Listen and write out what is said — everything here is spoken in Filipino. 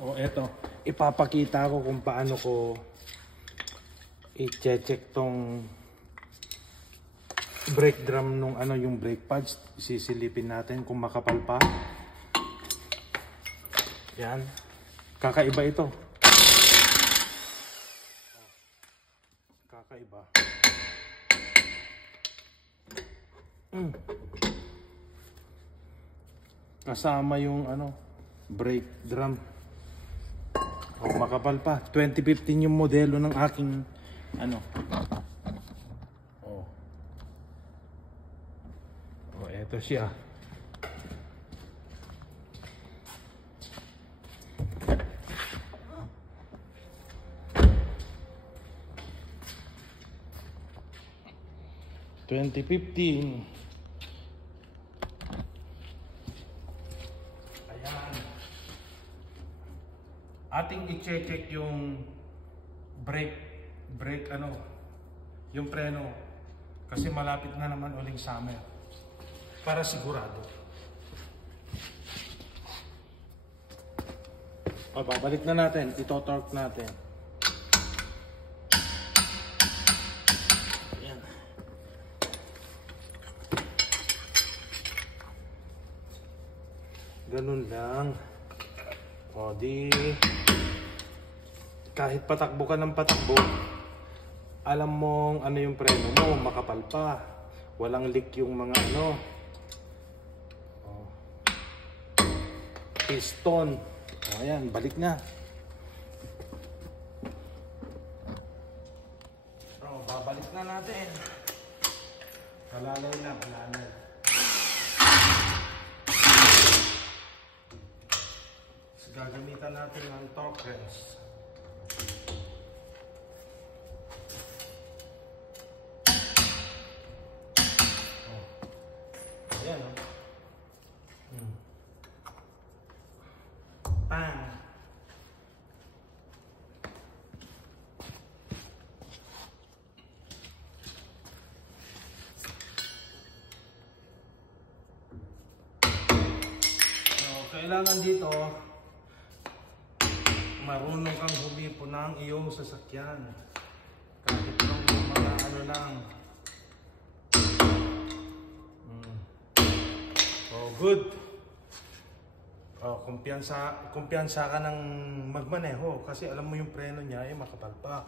O eto, ipapakita ko kung paano ko i-check tong brake drum nung ano, yung brake pads. Sisilipin natin kung makapal pa. Yan. Kakaiba ito. Kakaiba. Kasama yung ano, brake drum. O, makapal pa. 2015 yung modelo ng aking ano. O, eto siya. (2015) Ayan. Ating i-check yung brake ano, yung preno, kasi malapit na naman uling summer, para sigurado. O, babalik na natin, ito-torque natin. Ganun lang. O di, kahit patakbo ka ng patakbo, alam mong ano yung preno mo, makapal pa. Walang leak yung mga ano. O, piston. O, ayan, balik na. O, babalik na natin. Halalay na, halalay. Gagamitan natin ng torque wrench. Oh. Ayan, oh. Bang! So, kailangan dito marunong kang humipo ng iyong sasakyan. Kahit yung mga ano lang. Oh, good. Oh, kumpiyansa ka ng magmaneho kasi alam mo yung preno niya ay makapal pa.